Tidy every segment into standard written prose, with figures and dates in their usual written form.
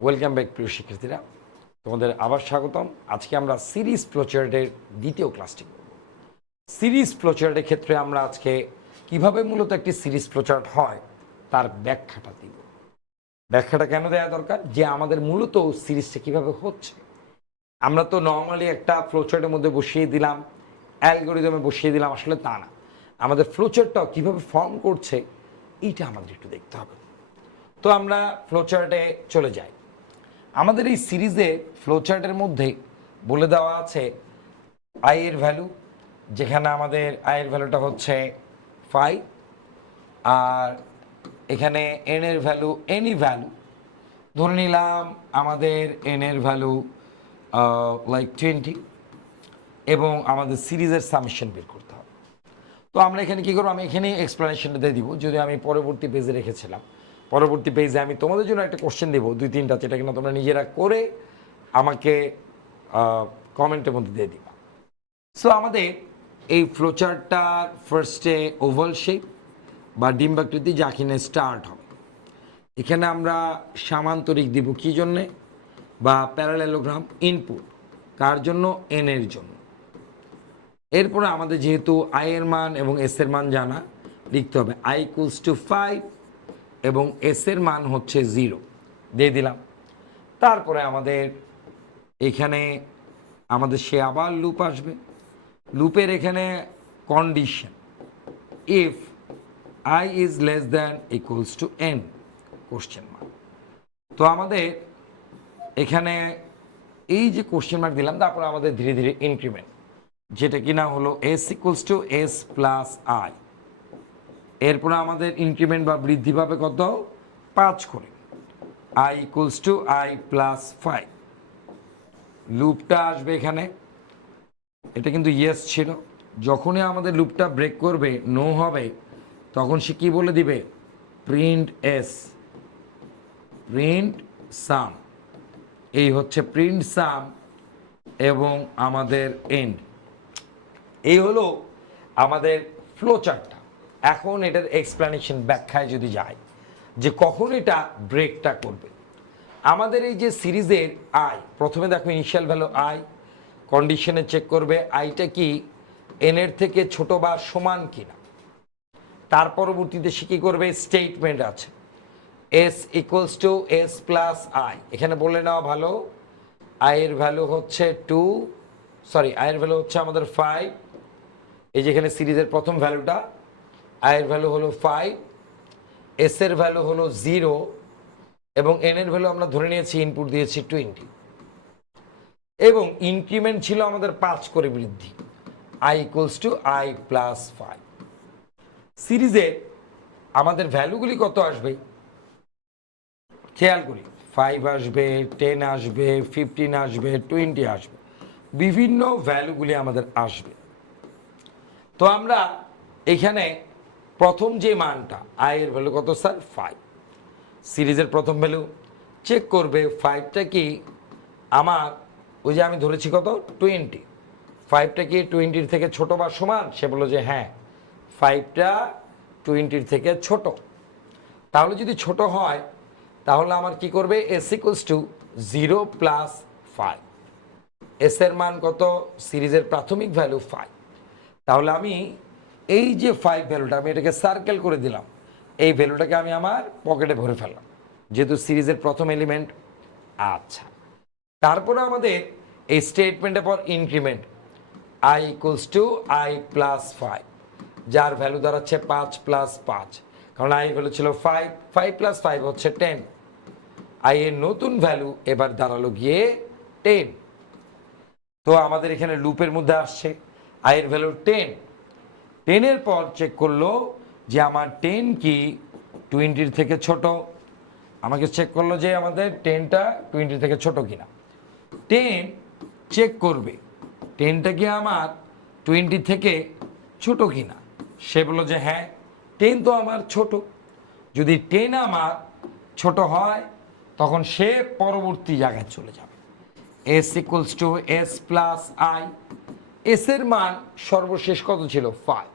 Welcome back প্রিয় শিক্ষার্থীরা, তোমাদের আবার স্বাগতম। আজকে আমরা সিরিজ ফ্লোচার্টের দ্বিতীয় ক্লাসটি করব। সিরিজ ফ্লোচার্টের ক্ষেত্রে আমরা আজকে কিভাবে মূলত একটি সিরিজ ফ্লোচার্ট হয় তার ব্যাখ্যাটা দিব। ব্যাখ্যাটা কেন দেওয়া দরকার, যে আমাদের মূলত সিরিজটা কিভাবে হচ্ছে। আমরা তো নর্মালি একটা ফ্লোচার্টের মধ্যে বসিয়ে দিলাম, অ্যালগোরিদমে বসিয়ে দিলাম, আসলে তা না। আমাদের ফ্লোচার্টটাও কীভাবে ফর্ম করছে এইটা আমাদের একটু দেখতে হবে। তো আমরা ফ্লোচার্টে চলে যাই। আমাদের এই সিরিজে ফ্লোচার্টের মধ্যে বলে দেওয়া আছে আই এর ভ্যালু, যেখানে আমাদের আয়ের ভ্যালুটা হচ্ছে 5, আর এখানে এন এর ভ্যালু এনি ভ্যালু ধরে নিলাম আমাদের এন এর ভ্যালু লাইক 20, এবং আমাদের সিরিজের সামেশন বের করতে হবে। তো আমরা এখানে কী করবো, আমি এখানে এক্সপ্লেনেশনটা দিয়ে দিব, যদি আমি পরবর্তী পেজে রেখেছিলাম। পরবর্তী পেজে আমি তোমাদের জন্য একটা কোশ্চেন দেবো 2-3টা, যেটা কিনা তোমরা নিজেরা করে আমাকে কমেন্টের মধ্যে দিয়ে দিবা। সো আমাদের এই ফ্লোচার্টটার ফার্স্টে ওভাল শেপ বা ডিম্বাকৃতি, যা কিনে স্টার্ট হবে। এখানে আমরা সামান্তরিক দিব কী জন্যে, বা প্যারালেলোগ্রাম ইনপুট কার জন্য, এন এর জন্য। এরপরে আমাদের যেহেতু আই এর মান এবং এস এর মান জানা, লিখতে হবে i = 5 এবং এস এর মান হচ্ছে 0 দিয়ে দিলাম। তারপরে আমাদের এখানে সে আবার লুপ আসবে। লুপের এখানে condition if i is less than equals to n question mark. তো আমাদের এখানে এই যে কোশ্চেন মার্ক দিলাম, তারপরে আমাদের ধীরে ধীরে ইনক্রিমেন্ট, যেটা কিনা হলো s = s + i। এরপরে আমাদের ইনক্রিমেন্ট বা বৃদ্ধি পাবে কত, 5 করে, i = i + 5। লুপটা আসবে এখানে, এটা কিন্তু ইয়েস ছিল। যখনই আমাদের লুপটা ব্রেক করবে, নো হবে, তখন সে কি বলে দিবে, প্রিন্ট এস, প্রিন্ট সাম। এই হচ্ছে প্রিন্ট সাম এবং আমাদের এন্ড। এই হলো আমাদের ফ্লোচার্টটা। এখন এটার এক্সপ্লেনেশন ব্যাখ্যায় যদি যায়, যে কখন এটা ব্রেকটা করবে। আমাদের এই যে সিরিজের আই, প্রথমে দেখো ইনিশিয়াল ভ্যালু আই, কন্ডিশনে চেক করবে আইটা কি এন এর থেকে ছোট বা সমান কিনা। তার পরবর্তীতে সে কী করবে, স্টেটমেন্ট আছে s = s + i। এখানে বলে নেওয়া ভালো, আই এর ভ্যালু হচ্ছে আই এর ভ্যালু হচ্ছে আমাদের 5। এই যেখানে সিরিজের প্রথম ভ্যালুটা, আই এর ভ্যালু হলো 5, এস এর ভ্যালু হলো 0 এবং এন এর ভ্যালু আমরা ধরে নিয়েছি, ইনপুট দিয়েছি 20 এবং ইনক্রিমেন্ট ছিল আমাদের 5 করে বৃদ্ধি, i = i + 5। সিরিজে আমাদের ভ্যালুগুলি কত আসবে খেয়াল করি, 5 আসবে, 10 আসবে, 15 আসবে, 20 আসবে, বিভিন্ন ভ্যালুগুলি আমাদের আসবে। তো আমরা এখানে প্রথম যে মানটা, আই এর ভ্যালু কত স্যার, 5। সিরিজের প্রথম ভ্যালু চেক করবে 5টা কি আমার, ওই যে আমি ধরেছি কত 20, 5টা কি 20-র থেকে ছোট বা সমান। সে বললো যে হ্যাঁ, 5টা 20-র থেকে ছোট। তাহলে যদি ছোট হয়, তাহলে আমার কি করবে, s = 0 + 5। এস এর মান কত, সিরিজের প্রাথমিক ভ্যালু 5। তাহলে আমি এই যে 5 ভ্যালুটা, আমি এটাকে সার্কেল করে দিলাম, এই ভ্যালুটাকে আমি আমার পকেটে ভরে ফেললাম, যেহেতু সিরিজের প্রথম এলিমেন্ট। আচ্ছা, তারপরে আমাদের এই স্টেটমেন্টের পর ইনক্রিমেন্ট i = i + 5, যার ভ্যালু দাঁড়াচ্ছে 5 + 5, কারণ i এর ভ্যালু ছিল 5, 5 + 5 হচ্ছে 10। i এর নতুন ভ্যালু এবার দাঁড়ালো গিয়ে 10। তো আমাদের এখানে লুপের মধ্যে আসছে i এর ভ্যালু 10। 10-এর পর চেক করলো যে আমার 10 কি 20-র থেকে ছোট। আমাকে চেক করলো যে আমাদের 10টা 20-র থেকে ছোট কিনা। 10 চেক করবে 10টা কি আমার 20 থেকে ছোট কিনা। সে বললো যে হ্যাঁ, 10 তো আমার ছোট। যদি 10 আমার ছোট হয়, তখন সে পরবর্তী জায়গায় চলে যাবে, s = s + i। এস এর মান সর্বশেষ কত ছিল, 5।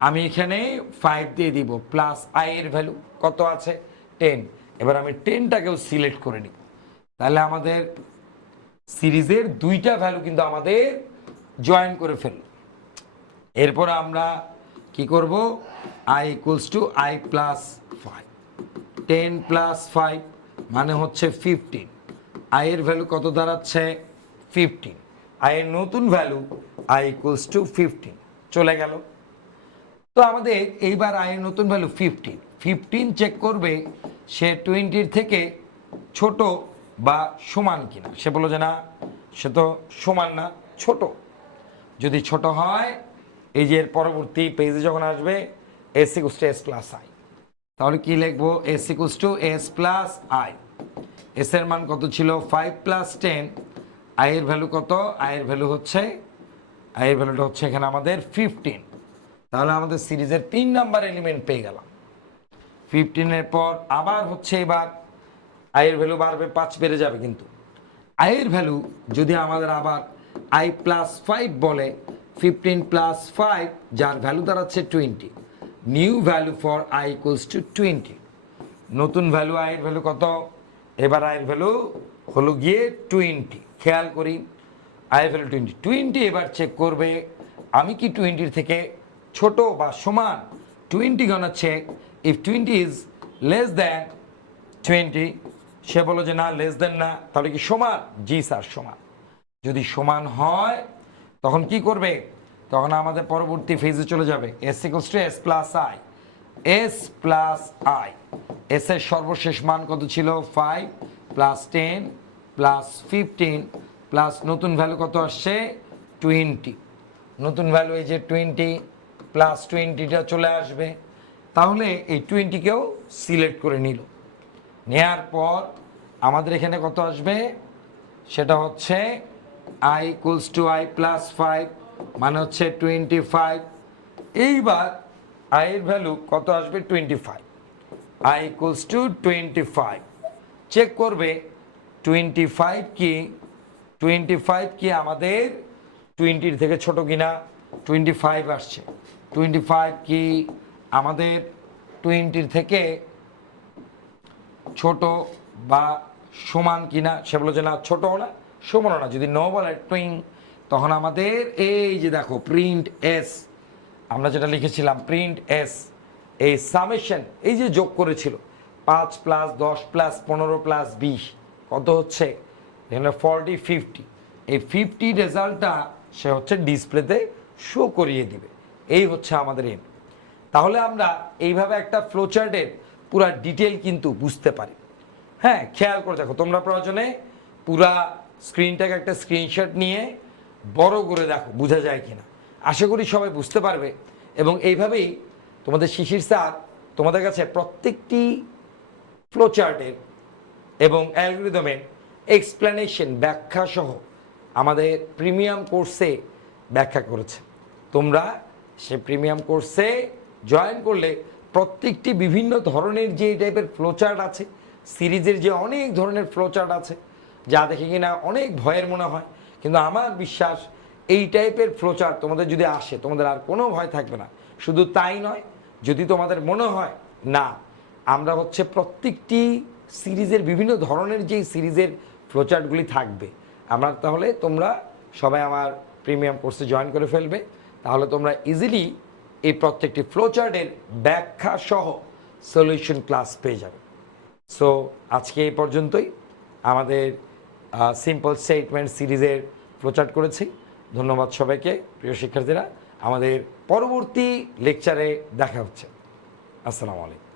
আমি এখানে 5 দিয়ে দিব, প্লাস আই এর ভ্যালু কত আছে, 10। এবার আমি 10টাকেও সিলেক্ট করে নিব, তাহলে আমাদের সিরিজের দুইটা ভ্যালু কিন্তু আমাদের জয়েন করে ফেলল। এরপর আমরা কি করব, i equals to i plus 5, 10 plus 5 মানে হচ্ছে 15। i এর ভ্যালু কত দাঁড়াচ্ছে 15, i এর নতুন ভ্যালু i ইকুয়ালস টু 15 চলে গেল। তো আমাদের এইবার i এর নতুন ভ্যালু 15 চেক করবে সে 20 থেকে ছোট বা সমান কিনা। সে বললো যে না, সে তো সমান না, ছোট। যদি ছোট হয়, এই যে এর পরবর্তী পেজে যখন আসবে s equals to s plus i, তাহলে কি লিখবো, s equals to s plus i। s এর মান কত ছিল 5 প্লাস 10, i এর ভ্যালু কত, i এর ভ্যালুটা হচ্ছে এখানে আমাদের 15। তাহলে আমাদের সিরিজের 3 নাম্বার এলিমেন্ট পেয়ে গেলাম। 15 এর পর আবার হচ্ছে এবার i এর ভ্যালু বাড়বে, 5 বেড়ে যাবে, কিন্তু i এর ভ্যালু যদি আমাদের আবার i প্লাস 5 বলে, 15 প্লাস 5 যার ভ্যালু দাঁড়াচ্ছে 20, new value for i equals to 20। নতুন ভ্যালু i এর ভ্যালু কত, এবার i এর ভ্যালু হলো গিয়ে 20। খেয়াল করি i এর ভ্যালু 20 এবার চেক করবে আমি কি 20 থেকে ছোট বা সমান। 20 গণনা check, if 20 is less than 20, সে বলো যে না লেস দেন না, তাহলে কি সমান, জি স্যার সমান। যদি সমান হয় তখন কি করবে, তখন আমাদের পরবর্তী ফেজে চলে যাবে, s equals to s plus i, s plus i। s এর সর্বশেষ মান কত ছিল 5 প্লাস 10 প্লাস 15 প্লাস নতুন ভ্যালু কত আসছে 20। নতুন ভ্যালু এই যে 20 প্লাস 20টা চলে আসবে। তাহলে এই 20কেও সিলেক্ট করে নিল। নেয়ার পর আমাদের এখানে কত আসবে, সেটা হচ্ছে i equals to i plus 5 মানে হচ্ছে 25। এইবার i এর ভ্যালু কত আসবে 25, i ইকুয়ালস টু 25। চেক করবে 25 কি আমাদের 20 থেকে ছোট কিনা, 25 আসছে। 25 কি আমাদের 20 থেকে ছোট বা সমান কিনা, সে বলো যে না ছোট না সমান না। যদি নো বলে টুইং, তখন আমাদের এই যে দেখো প্রিন্ট এস, আমরা যেটা লিখেছিলাম প্রিন্ট এস, এই সামেশন এই যে যোগ করেছিল 5 প্লাস 10 প্লাস 15 প্লাস 20 কত হচ্ছে এখানে 40 50, এই 50 রেজাল্টটা সে হচ্ছে ডিসপ্লেতে শো করিয়ে দিবে। এই হচ্ছে আমাদের এম। তাহলে আমরা এইভাবে একটা ফ্লোচার্টের পুরা ডিটেল কিন্তু বুঝতে পারি। হ্যাঁ, খেয়াল করে দেখো তোমরা প্রয়োজনে পুরা স্ক্রিনটাকে একটা স্ক্রিনশট নিয়ে বড় করে দেখো বোঝা যায় কিনা। আশা করি সবাই বুঝতে পারবে। এবং এইভাবেই তোমাদের শিশির স্যার তোমাদের কাছে প্রত্যেকটি ফ্লোচার্টের এবং অ্যালগরিদমের এক্সপ্লেনেশন ব্যাখ্যা সহ আমাদের প্রিমিয়াম কোর্সে ব্যাখ্যা করেছে। তোমরা সে প্রিমিয়াম কোর্সে জয়েন করলে প্রত্যেকটি বিভিন্ন ধরনের যে টাইপের ফ্লোচার্ট আছে, সিরিজের যে অনেক ধরনের ফ্লোচার্ট আছে যা দেখে কিনা অনেক ভয়ের মনে হয়, কিন্তু আমার বিশ্বাস এই টাইপের ফ্লোচার্ট তোমাদের যদি আসে তোমাদের আর কোনো ভয় থাকবে না। শুধু তাই নয়, যদি তোমাদের মনে হয় না আমরা হচ্ছে প্রত্যেকটি সিরিজের বিভিন্ন ধরনের যেই সিরিজের ফ্লোচার্টগুলি থাকবে, আমরা তাহলে তোমরা সবাই আমার প্রিমিয়াম কোর্সে জয়েন করে ফেলবে। তাহলে তোমরা ইজিলি এই প্রত্যেকটি ফ্লোচার্টের ব্যাখ্যা সহ সলিউশন ক্লাস পেয়ে যাবে। সো আজকে এই পর্যন্তই আমাদের সিম্পল স্টেটমেন্ট সিরিজের ফ্লোচার্ট করেছি। ধন্যবাদ সবাইকে প্রিয় শিক্ষার্থীরা। আমাদের পরবর্তী লেকচারে দেখা হচ্ছে। আসসালামু আলাইকুম।